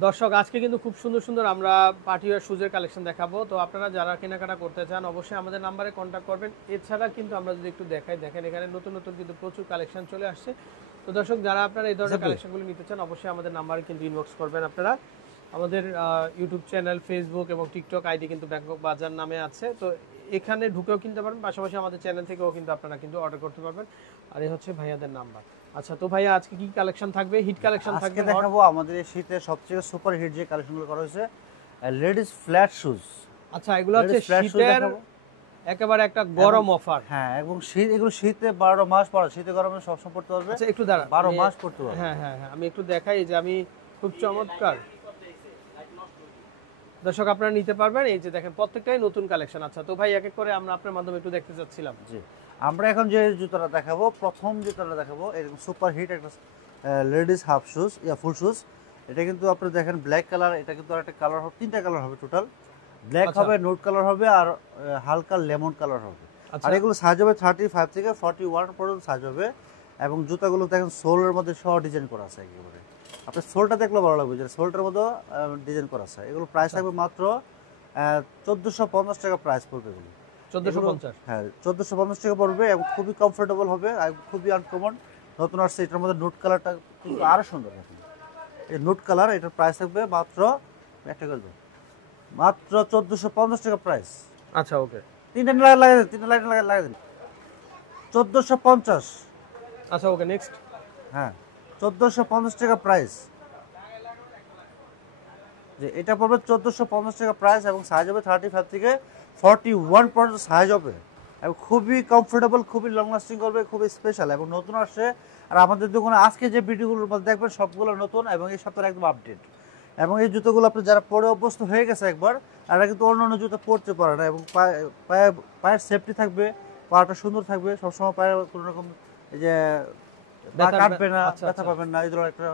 দর্শক আজকে কিন্তু খুব সুন্দর সুন্দর আমরা পার্টি ওয়্যার শুজের কালেকশন দেখাবো। তো আপনারা যারা কেনাকাটা করতে চান অবশ্যই আমাদের নাম্বারে কন্ট্যাক্ট করবেন। এছাড়া কিন্তু আমরা যদি একটু দেখাই, দেখেন এখানে নতুন নতুন কিন্তু প্রচুর কালেকশন চলে আসছে। তো দর্শক যারা আপনারা এই ধরনের কালেকশনগুলো নিতে চান অবশ্যই আমাদের নাম্বারে কিন্তু ইনবক্স করবেন। আপনারা আমাদের ইউটিউব চ্যানেল, ফেসবুক এবং টিকটক আইডি কিন্তু ব্যাংকক বাজার নামে আছে। তো এখানে ঢুকেও কিনতে পারবেন, পাশাপাশি আমাদের চ্যানেল থেকেও কিন্তু আপনারা কিন্তু অর্ডার করতে পারবেন। আর এই হচ্ছে ভাইয়াদের নাম্বার। আচ্ছা, তো ভাইয়া আজকে কি কালেকশন থাকবে? হিট কালেকশন থাকবে। আজকে দেখাবো আমাদের এই শীতের সবচেয়ে সুপার হিট যে কালেকশনগুলো করা হয়েছে, লেডিস ফ্ল্যাট শুজ। আচ্ছা, এগুলো হচ্ছে শীতের একেবারে একটা গরম অফার। হ্যাঁ, এবং শীত, এগুলো শীতে 12 মাস পরে, শীতে গরমে সবসময় পড়তে পারবে। আচ্ছা একটু দাঁড়ান, 12 মাস পড়তে পারবে। হ্যাঁ হ্যাঁ হ্যাঁ, আমি একটু দেখাই যে আমি খুব চমৎকার। দর্শক আপনারা নিতে পারবেন, এই যে দেখেন প্রত্যেকটাই নতুন কালেকশন। আচ্ছা, তো ভাই এক এক করে আমরা আপনার মাধ্যমে একটু দেখতে চাচ্ছিলাম। জি, আমরা এখন যে জুতাটা দেখাবো, প্রথম জুতাটা দেখাবো এরকম সুপার হিট একটা লেডিস হাফ শুজ, ফুল শুজ। এটা কিন্তু আপনি দেখেন ব্ল্যাক কালার, এটা কিন্তু আরেকটা কালার হবে, তিনটা কালার হবে টোটাল। ব্ল্যাক হবে, নোট কালার হবে, আর হালকা লেমন কালার হবে। আর এগুলো সাইজ হবে 35 থেকে 41 পর্যন্ত সাইজ হবে। এবং জুতাগুলো দেখেন সোলের মধ্যে সহ ডিজাইন করা আছে একেবারে। আপনার সোলটা দেখলে ভালো লাগবে, যে সোলটার মধ্যে ডিজাইন করা আছে। এগুলো প্রাইস থাকবে মাত্র 1450 টাকা প্রাইস পড়বে এগুলো। 1450? হ্যাঁ, 1450 টাকা পড়বে এবং খুবই কমফোর্টেবল হবে আর খুবই আনকমন। নতুন আসছে, এটার মধ্যে নোট কালারটা কিন্তু আরো সুন্দর। দেখুন এই নোট কালার, এটার প্রাইস থাকবে মাত্র একটা করে দেবো, মাত্র 1450 টাকা প্রাইস। আচ্ছা ওকে, তিনটা লাগাই দেন, তিনটা লাইন লাগাই দেন, 1450। আচ্ছা ওকে, নেক্সট। হ্যাঁ, 1450 টাকা প্রাইস। যে এটা পড়বে 1450 টাকা প্রাইস এবং সাইজ হবে 35 থেকে 41 পর্যন্ত সাইজ হবে। এবং খুবই কমফোর্টেবল, খুবই লং লাস্টিং করবে, খুবই স্পেশাল এবং নতুন আসছে। আর আমাদের দোকানে আজকে যে ভিডিওগুলোর মধ্যে দেখবেন সবগুলো নতুন এবং এই সপ্তাহে একদম আপডেট। এবং এই জুতোগুলো আপনি যারা পরে অভ্যস্ত হয়ে গেছে একবার, তারা কিন্তু অন্য অন্য জুতো পরতে পারে না। এবং পায়ের সেফটি থাকবে, পাটা সুন্দর থাকবে, সবসময় পায়ে কোনো রকম এই যে পা কাটবে না, ব্যথা পাবেন না, এই ধরনের একটা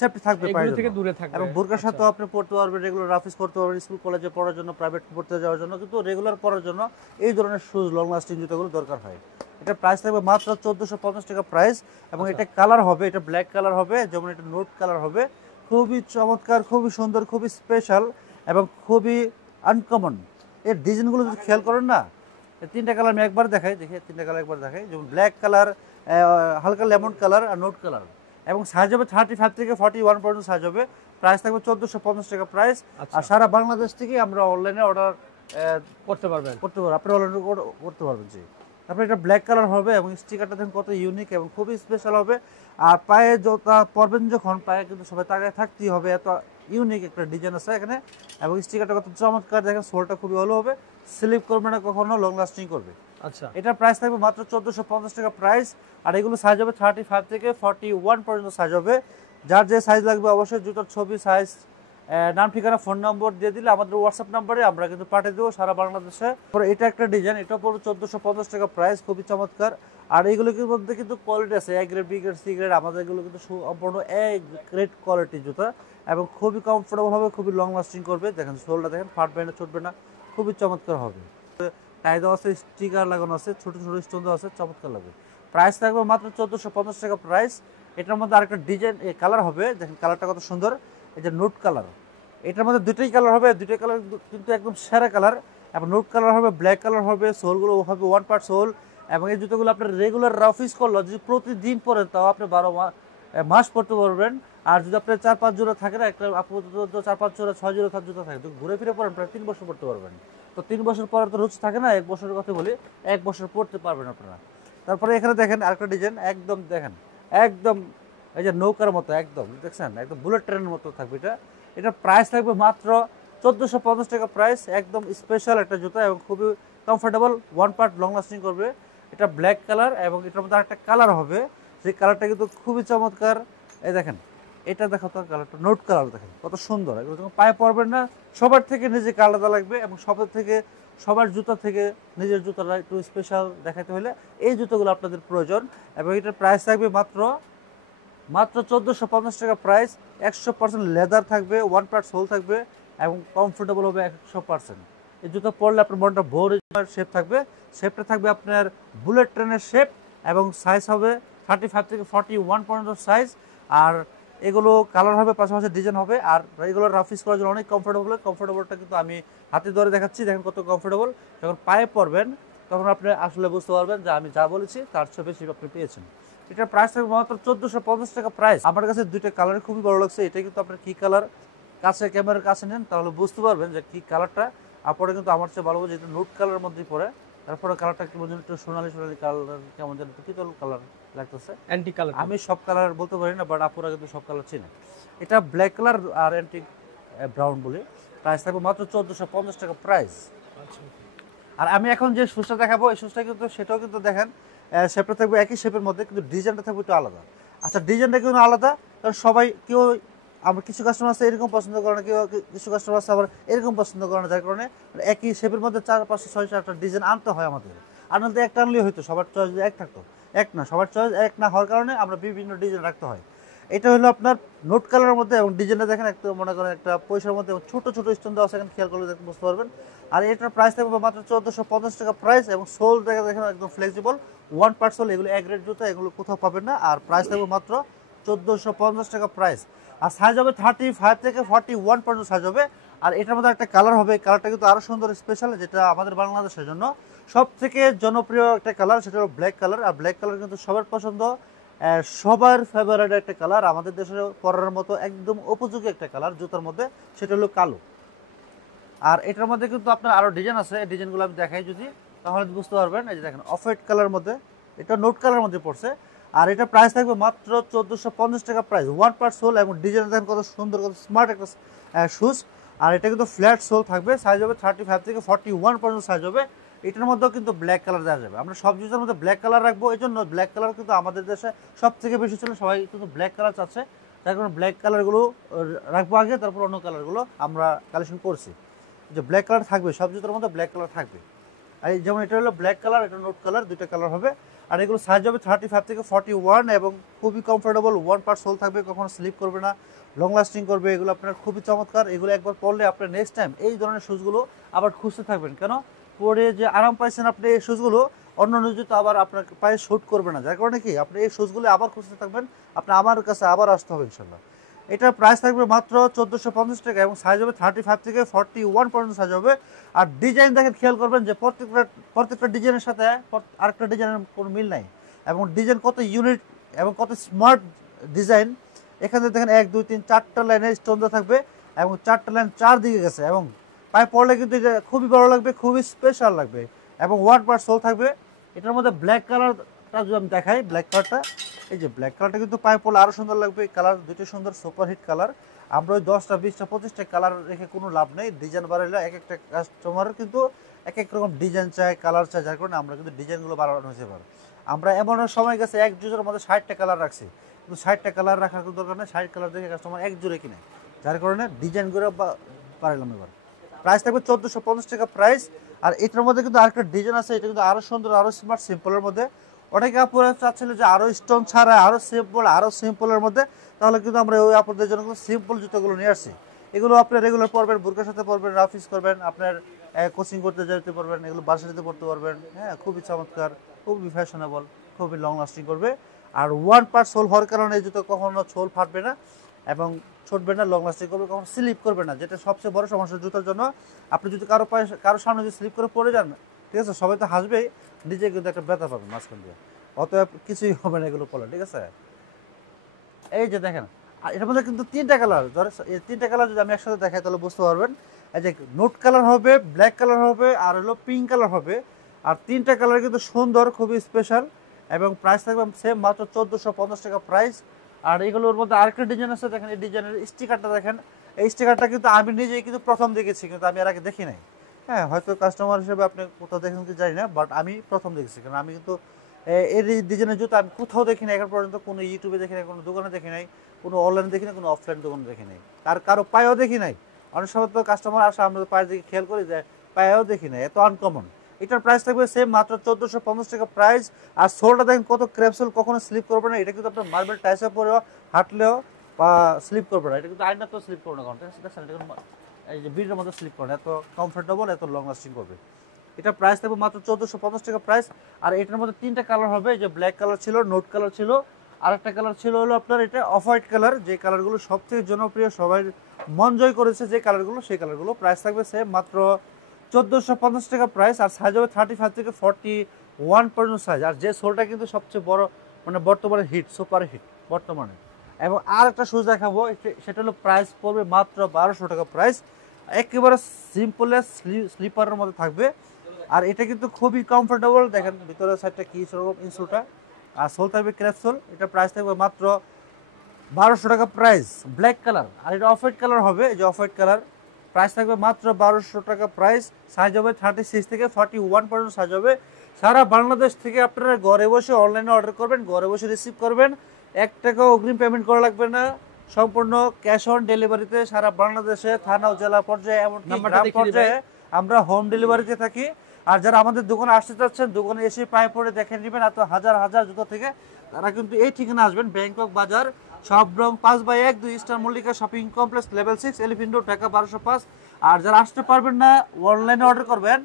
সেফটি থাকবে পায়ের থেকে দূরে থাকবে। এবং বোরকার সাথেও আপনি পড়তে পারবেন, রেগুলার অফিস করতে পারবেন, স্কুল কলেজে পড়ার জন্য, প্রাইভেট পড়তে যাওয়ার জন্য, কিন্তু রেগুলার পড়ার জন্য এই ধরনের শুজ, লং লাস্টিং জুতোগুলো দরকার হয়। এটা প্রাইস থাকবে মাত্র 1450 টাকা প্রাইস। এবং এটা কালার হবে, এটা ব্ল্যাক কালার হবে, যেমন এটা নোট কালার হবে। খুবই চমৎকার, খুবই সুন্দর, খুবই স্পেশাল এবং খুবই আনকমন। এর ডিজাইনগুলো যদি খেয়াল করেন না, তিনটা কালার আমি একবার দেখাই, দেখে তিনটা কালার একবার দেখাই। যেমন ব্ল্যাক কালার, হালকা লেমন কালার আর নোট কালার। এবং সাইজ হবে 35 থেকে 41 পর্যন্ত সাইজ হবে। প্রাইস থাকবে 1450 টাকা প্রাইস। আর সারা বাংলাদেশ থেকে আমরা অনলাইনে অর্ডার করতে পারবেন, আপনি অনলাইনে করতে পারবেন। জি, তারপরে এটা ব্ল্যাক কালার হবে এবং স্টিকারটা দেখুন কত ইউনিক এবং খুবই স্পেশাল হবে। আর পায়ে জুতা পরবেন যখন, পায়ে কিন্তু সবাই তাকায় থাকতেই হবে, এত ইউনিক একটা ডিজাইন আছে এখানে। এবং স্টিকারটা কত চমৎকার, দেখেন সোলটা খুবই ভালো হবে, স্লিপ করবে না কখনো, লং লাস্টিং করবে। আচ্ছা, এটার প্রাইস থাকবে মাত্র 1450 টাকা প্রাইস। আর এগুলো সাইজ হবে 35 থেকে 41 পর্যন্ত সাইজ হবে। যার যে সাইজ লাগবে অবশ্যই জুতার ছবি, সাইজ, নাম, ঠিকানা, ফোন নম্বর দিয়ে দিলে আমাদের হোয়াটসঅ্যাপ নাম্বারে আমরা কিন্তু পাঠিয়ে দেবো সারা বাংলাদেশে। এটা একটা ডিজাইন, এটা পড়বে 1450 টাকা প্রাইস, খুবই চমৎকার। আর এইগুলোর মধ্যে কিন্তু কোয়ালিটি আছে, A grade, B grade, C grade. আমাদের এগুলো কিন্তু সম্পূর্ণ এ গ্রেড কোয়ালিটির জুতা এবং খুবই কমফোর্টেবল হবে, খুবই লং লাস্টিং করবে। দেখেন সোলটা দেখেন, ফাটবে না, ছুটবে না, খুবই চমৎকার হবে। টাই দেওয়া আছে, স্টিকার লাগানো আছে, ছোট ছোট স্টোন দেওয়া আছে, চমৎকার লাগবে। প্রাইস থাকবে মাত্র 1450 টাকা প্রাইস। এটার মধ্যে আরেকটা ডিজাইন কালার হবে, দেখেন কালারটা কত সুন্দর, এই যে নোট কালার। এটার মধ্যে দুটোই কালার হবে, দুটোই কালার কিন্তু একদম সেরা কালার। এবং নোট কালার হবে, ব্ল্যাক কালার হবে, সোলগুলো হবে 1 পার্ট সোল। এবং এই জুতোগুলো আপনার রেগুলার অফিস করলো, যদি প্রতিদিন পরেন তাও আপনি 12 মাস পরতে পারবেন। আর যদি আপনার 4-5 জোড়া থাকে না, একটা আপাতত 4-5 জোড়া 6 জোড়া জুতো থাকে, ঘুরে ফিরে পরেন প্রায় 3 বছর পড়তে পারবেন। তো 3 বছর পরে তো রুচ থাকে না, 1 বছরের কথা বলি, 1 বছর পড়তে পারবেন আপনারা। তারপরে এখানে দেখেন আরেকটা ডিজাইন, একদম দেখেন, একদম এই যে নৌকার মতো, একদম দেখছেন, একদম বুলেট ট্রেনের মতো থাকবে এটা। এটা প্রাইস থাকবে মাত্র 1450 টাকা প্রাইস। একদম স্পেশাল একটা জুতা এবং খুবই কমফোর্টেবল, 1 পার্ট লং লাস্টিং করবে। এটা ব্ল্যাক কালার এবং এটার মধ্যে আরেকটা কালার হবে, সেই কালারটা কিন্তু খুবই চমৎকার। এই দেখেন, এটা দেখো তো কালারটা, নোট কালার দেখেন কত সুন্দর। এগুলো যখন পায়ে পরবেন না, সবার থেকে নিজেকে আলাদা লাগবে এবং সবার জুতা থেকে নিজের জুতাটা একটু স্পেশাল দেখাতে হলে এই জুতোগুলো আপনাদের প্রয়োজন। এবং এটার প্রাইস থাকবে মাত্র 1450 টাকা প্রাইস। 100% লেদার থাকবে, 1 পার্ট সোল থাকবে এবং কমফোর্টেবল হবে 100%। এই জুতো পরলে আপনার মনটা ভোর শেপ থাকবে, শেপটা থাকবে আপনার বুলেট ট্রেনের শেপ। এবং সাইজ হবে 35 থেকে 41 পর্যন্ত সাইজ। আর এগুলো কালার হবে, পাশাপাশি ডিজাইন হবে। আর এগুলো রাফিস করার জন্য অনেক কমফোর্টেবল। কমফোর্টেবলটা কিন্তু আমি হাতে ধরে দেখাচ্ছি, দেখেন কত কমফোর্টেবল। যখন পায়ে পরবেন তখন আপনি আসলে বুঝতে পারবেন যে আমি যা বলেছি তার চেয়ে বেশি আপনি পেয়েছেন। এটার প্রাইস থাকবে মাত্র 1450 টাকা প্রাইস। আমার কাছে দুইটা কালার খুবই ভালো লাগছে। এটা কিন্তু আপনার কি কালার, কাছে ক্যামেরার কাছে নেন তাহলে বুঝতে পারবেন যে কি কালারটা। আপনারা কিন্তু আমার চেয়ে ভালো বোঝে, যেহেতু নোট কালারের মধ্যেই পড়ে। তারপরে কালারটা কেমন যেন একটু সোনালি সোনালি কালার, কেমন যেন একটু পিতল কালার লাগতেছে। Anti colour. আমি সব কালার বলতে পারি না, বাট আপুরা কিন্তু সব কালার চিনে। এটা ব্ল্যাক কালার আর অ্যান্টিক ব্রাউন বলে। প্রাইস থাকবে মাত্র 1450 টাকা প্রাইস। আচ্ছা, আর আমি এখন যে শুজটা দেখাবো, এই শুজটা কিন্তু সেটাও কিন্তু দেখেন শেপটা থাকবে একই শেপের মধ্যে, কিন্তু ডিজাইনটা থাকবে একটু আলাদা। আচ্ছা, ডিজাইনটা কিন্তু আলাদা, কারণ সবাই কেউ, আমার কিছু কাস্টমার আছে এরকম পছন্দ করে না, কেউ কিছু কাস্টমার আছে আবার এরকম পছন্দ করে না, যার কারণে একই শেপের মধ্যে 4 5 6 7টা ডিজাইন আনতে হয় আমাদের। আর নাহলে একটা আনলেই হয়তো, সবার চয়েস এক থাকতো। এক না, সবার চয়েস এক না হওয়ার কারণে আমরা বিভিন্ন ডিজাইন রাখতে হয়। এটা হলো আপনার নোট কালারের মধ্যে, এবং ডিজাইনটা দেখেন একটা মনে করেন একটা পয়সার মধ্যে ছোট ছোট স্টোন দেওয়া আছে, এখানে খেয়াল করলে দেখতে বুঝতে পারবেন। আর এটার প্রাইস থাকবে মাত্র 1450 টাকা প্রাইস। এবং সোল দেখেন একদম ফ্লেক্সিবল, 1 পার্ট সোল। এগুলো এক রেট জুতো, এগুলো কোথাও পাবেন না। আর প্রাইস থাকবে মাত্র 1450 টাকা প্রাইস। আর সাইজ হবে 35 থেকে 41 পর্যন্ত সাইজ হবে। আর এটার মধ্যে একটা কালার হবে, কালারটা কিন্তু আরো সুন্দর স্পেশাল, যেটা আমাদের বাংলাদেশের জন্য সব থেকে জনপ্রিয় একটা কালার, সেটা হলো ব্ল্যাক কালার। আর ব্ল্যাক কালার কিন্তু সবার পছন্দ, সবার ফেভারিট একটা কালার, আমাদের দেশে পরার মতো একদম উপযোগী একটা কালার জুতার মধ্যে, সেটা হলো কালো। আর এটার মধ্যে কিন্তু আপনার আরো ডিজাইন আছে, এই ডিজাইনগুলো আমি দেখাই যদি, তাহলে বুঝতে পারবেন। এই যে দেখেন অফ হোয়াইট কালার মধ্যে, এটা নোট কালার মধ্যে পড়ছে। আর এটা প্রাইস থাকবে মাত্র 1450 টাকা প্রাইস। 1 পার্ট সোল, এবং ডিজাইন দেখেন কত সুন্দর, কত স্মার্ট একটা শুজ। আর এটা কিন্তু ফ্ল্যাট সোল থাকবে, সাইজ হবে 35 থেকে 41 পর্যন্ত সাইজ হবে। এটার মধ্যেও কিন্তু ব্ল্যাক কালার দেওয়া যাবে। আমরা সব জুতার মধ্যে ব্ল্যাক কালার রাখবো, এই জন্য ব্ল্যাক কালার কিন্তু আমাদের দেশে সব থেকে বেশি ছিল, সবাই কিন্তু ব্ল্যাক কালার চাচ্ছে, যার কারণে ব্ল্যাক কালারগুলো রাখবো আগে, তারপর অন্য কালারগুলো আমরা কালেকশন করছি। যে ব্ল্যাক কালার থাকবে, সব জুতোর মধ্যে ব্ল্যাক কালার থাকবে। আর যেমন এটা হলো ব্ল্যাক কালার, এটা নোট কালার, দুইটা কালার হবে। আর এগুলো সাইজ হবে 35 থেকে 41, এবং খুবই কমফোর্টেবল। 1 পার্ট সোল থাকবে, কখনো স্লিপ করবে না, লং লাস্টিং করবে। এগুলো আপনার খুবই চমৎকার। এগুলো একবার পরলে আপনার নেক্সট টাইম এই ধরনের শুজগুলো আবার খুঁজতে থাকবেন, কেন পরে যে আরাম পাইছেন আপনি এই শুজগুলো অন্য অন্য জুতো আবার আপনার পায়ে শ্যুট করবে না, যার কারণে কি আপনি এই শুজগুলো আবার খুঁজতে থাকবেন, আপনি আমার কাছে আবার আসতে হবে ইনশাল্লাহ। এটার প্রাইস থাকবে মাত্র 1450 টাকা, এবং সাইজ হবে 35 থেকে 41 পর্যন্ত সাইজ হবে। আর ডিজাইন দেখেন, খেয়াল করবেন যে প্রত্যেকটা ডিজাইনের সাথে আরেকটা ডিজাইনের কোনো মিল নাই, এবং ডিজাইন কত ইউনিক এবং কত স্মার্ট ডিজাইন। এখানে দেখেন 1 2 3 4টা লাইনের স্টোন দেওয়া থাকবে, এবং 4টা লাইন 4 দিকে গেছে, এবং পায়ে পরলে কিন্তু এটা খুবই ভালো লাগবে, খুবই স্পেশাল লাগবে। এবং 1 পার্ট সোল থাকবে। এটার মধ্যে ব্ল্যাক কালারটা যদি আমি দেখাই, ব্ল্যাক কালারটা, এই যে ব্ল্যাক কালারটা কিন্তু পায়ে পরলে আরো সুন্দর লাগবে। কালার দুটো সুন্দর সুপারহিট কালার। আমরা ওই 10টা 20টা 25টা কালার রেখে কোনো লাভ নেই। ডিজাইন বাড়াইলে এক একটা কাস্টমারের কিন্তু এক এক রকম ডিজাইন চাই, কালার চাই, যার কারণে আমরা কিন্তু ডিজাইনগুলো বাড়ানো হয়েছে। এবার আমরা এমন সময় গেছে এক জুজের মধ্যে 60টা কালার রাখছি, কিন্তু 60টা কালার রাখার কোনো দরকার নেই। 60 কালার দেখে কাস্টমার এক জোরে কিনে, যার কারণে ডিজাইনগুলো বাড়াইলাম। এবার প্রাইস থাকবে 1450 টাকা প্রাইস। আর এটার মধ্যে কিন্তু আরেকটা ডিজাইন আছে, এটা কিন্তু আরো সুন্দর, আরো স্মার্ট, সিম্পলের মধ্যে। অনেকে আপুরা চাচ্ছিল যে আরো স্টোন ছাড়া আরো সিম্পলের মধ্যে, তাহলে কিন্তু আমরা ওই আপুদের জন্য সিম্পল জুতোগুলো নিয়ে আসছি। এগুলো আপনি রেগুলার পরবেন, বুরকার সাথে পরবেন, রাফিস করবেন, আপনার কোচিং করতে যেতে পারবেন, এগুলো বাসার সাথে পড়তে পারবেন। হ্যাঁ, খুবই চমৎকার, খুবই ফ্যাশনেবল, খুবই লং লাস্টিং করবে। আর 1 পার্ট সোল হওয়ার কারণে এই জুতো কখনো সোল ফাটবে না, এবং ছুটবে না, লং লাস্টিং করবে, কখনো স্লিপ করবে না, যেটা সবচেয়ে বড় সমস্যা জুতার জন্য। আপনি যদি কারো সামনে যদি স্লিপ করে পড়ে যান, ঠিক আছে, সবাই তো হাসবেই, নিজে কিন্তু একটা ব্যথা পাবে মাঝখান দিয়ে, অতএব কিছুই হবে না এগুলো পড়লে, ঠিক আছে। এই যে দেখেন, আর এটার মধ্যে কিন্তু 3টা কালার, এই 3টা কালার যদি আমি একসাথে দেখাই তাহলে বুঝতে পারবেন। এই যে নোট কালার হবে, ব্ল্যাক কালার হবে, আর হলো পিঙ্ক কালার হবে। আর 3টা কালার কিন্তু সুন্দর, খুবই স্পেশাল, এবং প্রাইস থাকবে সেম মাত্র 1450 টাকা প্রাইস। আর এগুলোর মধ্যে আরেকটা ডিজাইন আছে, দেখেন এই ডিজাইনের স্টিকারটা দেখেন। এই স্টিকারটা কিন্তু আমি নিজেই কিন্তু প্রথম দেখেছি, কিন্তু আমি এর আগে দেখি নাই। হ্যাঁ, হয়তো কাস্টমার হিসেবে আপনি কোথাও দেখেন কি জানি না, বাট আমি প্রথম দেখেছি, কারণ আমি কিন্তু এর ডিজাইনের জুতো আমি কোথাও দেখি নাই এখন পর্যন্ত, কোনো ইউটিউবে দেখি নাই, কোনো দোকানে দেখি নাই, কোনো অনলাইনে দেখি নাই, কোনো অফলাইন দোকানে দেখি নাই, আর কারো পায়েও দেখি নাই। অনেক সময় তো কাস্টমার আসে, আমরা পায়ের দিকে খেয়াল করি যে পায়েও দেখি নাই, এত আনকমন। এটার প্রাইস থাকবে সেম মাত্র 1450 টাকা প্রাইস। আর সোলটা দেখেন কত ক্র্যাপসোল, কখনো স্লিপ করবে না। এটা কিন্তু আপনার মার্বেল টাইসে পরেও হাঁটলেও বা স্লিপ করবে না। এটা কিন্তু আয়না তো স্লিপ করবে না, কারণ দেখছেন এটা এই যে বিটের মধ্যে স্লিপ করে না, এত কমফোর্টেবল, এত লং লাস্টিং করবে। এটা প্রাইস থাকবে মাত্র 1450 টাকা প্রাইস। আর এটার মধ্যে 3টা কালার হবে, যে ব্ল্যাক কালার ছিল, নোট কালার ছিল, আরেকটা কালার ছিল হলো আপনার এটা অফ হোয়াইট কালার, যে কালারগুলো সবথেকে জনপ্রিয়, সবাই মন জয় করেছে যে কালারগুলো, সেই কালারগুলো প্রাইস থাকবে সেম মাত্র 1450 টাকা প্রাইস। আর সাইজ হবে 35 থেকে 41 পর্যন্ত সাইজ। আর যে সোলটা কিন্তু সবচেয়ে বড় মানে বর্তমানে হিট, সুপার হিট বর্তমানে। এবং আর একটা শুজ দেখাবো, সেটা হলো প্রাইস পড়বে মাত্র 1200 টাকা প্রাইস। একেবারে সিম্পলের স্লিপারের মধ্যে থাকবে। আর এটা কিন্তু খুবই কমফোর্টেবল, দেখেন ভিতরের সাইডটা কি সেরকম ইনসোলটা। আর সোল থাকবে ক্র্যাপ সোল, এটা প্রাইস থাকবে মাত্র 1200 টাকা প্রাইস, ব্ল্যাক কালার। আর এটা অফ হোয়াইট কালার হবে, এই যে অফ হোয়াইট কালার, প্রাইস থাকবে মাত্র 1200 টাকা প্রাইস। সাইজ হবে 36 থেকে 41 পর্যন্ত সাইজ হবে। সারা বাংলাদেশ থেকে আপনারা ঘরে বসে অনলাইনে অর্ডার করবেন, ঘরে বসে রিসিভ করবেন, 1 টাকাও অগ্রিম পেমেন্ট করা লাগবে না, সম্পূর্ণ ক্যাশ অন ডেলিভারিতে সারা বাংলাদেশে থানা ও জেলা পর্যায়ে এমনকি গ্রাম পর্যায়ে আমরা হোম ডেলিভারিতে থাকি। আর যারা আমাদের দোকানে আসতে চাচ্ছেন, দোকানে এসে পায়ে পড়ে দেখে নেবেন, এত হাজার হাজার জুতো থেকে, তারা কিন্তু এই ঠিকানা আসবেন, ব্যাংকক বাজার, সব রং 5/1, 2 star Mallika shopping complex, level 6, elephant road, Dhaka 1205। আর যারা আসতে পারবেন না, অনলাইনে অর্ডার করবেন,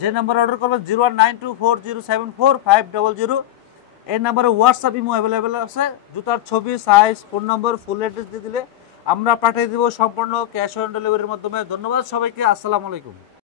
যে নাম্বারে অর্ডার করবেন 0192407500, এই নাম্বারে হোয়াটসঅ্যাপ ইমো অ্যাভেলেবেল আছে। জুতার ছবি, সাইজ, ফোন নম্বর, ফুল অ্যাড্রেস দিয়ে দিলে আমরা পাঠিয়ে দেবো সম্পূর্ণ ক্যাশ অন ডেলিভারির মাধ্যমে। ধন্যবাদ সবাইকে, আসসালামু আলাইকুম।